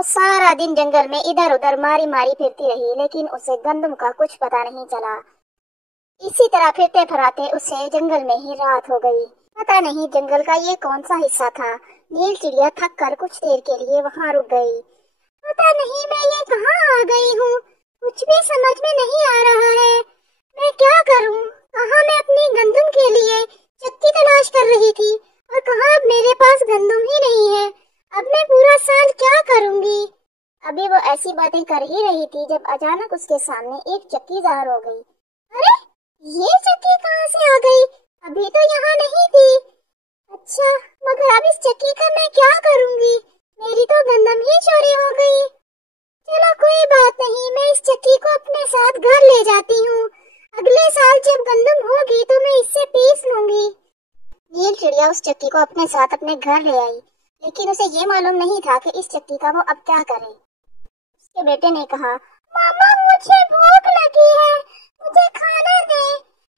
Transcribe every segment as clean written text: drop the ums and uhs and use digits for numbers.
वो सारा दिन जंगल में इधर उधर मारी मारी फिरती रही, लेकिन उसे गंदम का कुछ पता नहीं चला। इसी तरह फिरते फराते उसे जंगल में ही रात हो गई। पता नहीं जंगल का ये कौन सा हिस्सा था। नील चिड़िया थक कर कुछ देर के लिए वहां रुक गई। पता नहीं मैं ये कहाँ आ गई हूँ, कुछ भी समझ में नहीं आ रहा है। मैं क्या करूँ? कहाँ मैं अपनी गंदम के लिए चक्की तलाश कर रही थी और कहाँ अब मेरे पास गंदम ही नहीं है। अब मैं पूरा साल क्या करूँगी? अभी वो ऐसी बातें कर ही रही थी जब अचानक उसके सामने एक चक्की ज़ाहिर हो गई। अरे, ये चक्की कहाँ से आ गई? अभी तो यहाँ नहीं थी। अच्छा, मगर अब इस चक्की का मैं क्या करूँगी? मेरी तो गंदम ही चोरी हो गई। चलो कोई बात नहीं, मैं इस चक्की को अपने साथ घर ले जाती हूँ। अगले साल जब गंदम होगी तो मैं इससे पीस लूंगी। नील चिड़िया उस चक्की को अपने साथ अपने घर ले आई, लेकिन उसे ये मालूम नहीं था कि इस चक्की का वो अब क्या करे। उसके बेटे ने कहा, मामा मुझे भूख लगी है, मुझे खाना दे।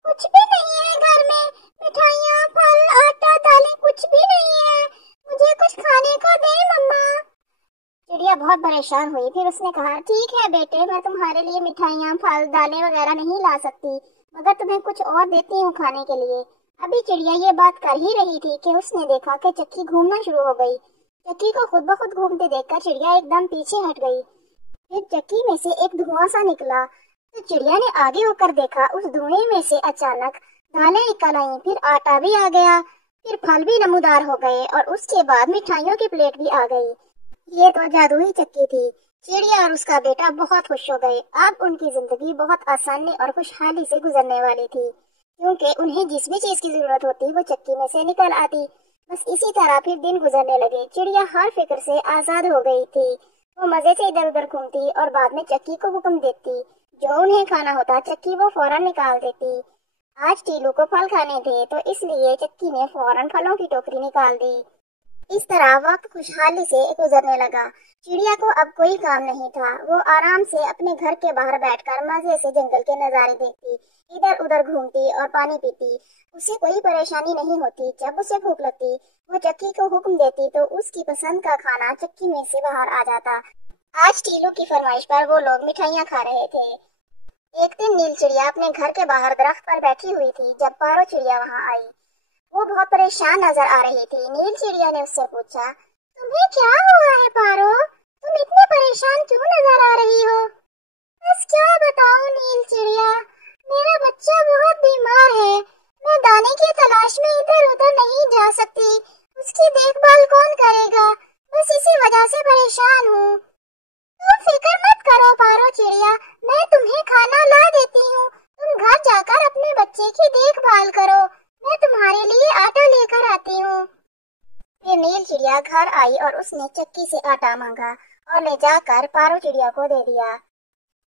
कुछ भी नहीं है घर में, मिठाइयाँ, फल, आटा, दालें कुछ भी नहीं है। मुझे कुछ खाने को दे मम्मा। चिड़िया बहुत परेशान हुई। फिर उसने कहा, ठीक है बेटे, मैं तुम्हारे लिए मिठाइयाँ, फल, दालें वगैरह नहीं ला सकती, मगर तुम्हें कुछ और देती हूँ खाने के लिए। अभी चिड़िया ये बात कर ही रही थी कि उसने देखा कि चक्की घूमना शुरू हो गई। चक्की को खुद ब खुद घूमते देखकर चिड़िया एकदम पीछे हट गई। फिर चक्की में से एक धुआं सा निकला तो चिड़िया ने आगे होकर देखा। उस धुएं में से अचानक दालें निकल आई, फिर आटा भी आ गया, फिर फल भी नमूदार हो गए और उसके बाद मिठाइयों की प्लेट भी आ गई। ये तो जादुई चक्की थी। चिड़िया और उसका बेटा बहुत खुश हो गए। अब उनकी जिंदगी बहुत आसानी और खुशहाली से गुजरने वाली थी, क्योंकि उन्हें जिस भी चीज की जरूरत होती वो चक्की में से निकल आती। बस इसी तरह फिर दिन गुजरने लगे। चिड़िया हर फिक्र से आजाद हो गई थी। वो मजे से इधर उधर घूमती और बाद में चक्की को हुक्म देती। जो उन्हें खाना होता चक्की वो फौरन निकाल देती। आज टीलू को फल खाने थे तो इसलिए चक्की ने फौरन फलों की टोकरी निकाल दी। इस तरह वक्त खुशहाली से गुजरने लगा। चिड़िया को अब कोई काम नहीं था। वो आराम से अपने घर के बाहर बैठकर मजे से जंगल के नजारे देखती, इधर उधर घूमती और पानी पीती। उसे कोई परेशानी नहीं होती। जब उसे भूख लगती वो चक्की को हुक्म देती तो उसकी पसंद का खाना चक्की में से बाहर आ जाता। आज टीलू की फरमाइश पर वो लोग मिठाइयाँ खा रहे थे। एक दिन नील चिड़िया अपने घर के बाहर दरख्त पर बैठी हुई थी जब पारो चिड़िया वहाँ आई। वो बहुत परेशान नजर आ रही थी। नील चिड़िया ने उससे पूछा, तुम्हें क्या हुआ है पारो? तुम इतने परेशान क्यों नजर आ रही हो? बस क्या बताऊं नील चिड़िया, मेरा बच्चा बहुत बीमार है। मैं दाने की तलाश में इधर उधर नहीं जा सकती। उसकी देखभाल कौन करेगा? बस इसी वजह से परेशान हूँ। तुम फिक्र मत करो पारो चिड़िया, मैं तुम्हें खाना ला देती हूँ। तुम घर जाकर अपने बच्चे की देखभाल करो। मैं तुम्हारे लिए आटा लेकर आती हूँ। फिर नील चिड़िया घर आई और उसने चक्की से आटा मांगा और ले जाकर पारो चिड़िया को दे दिया।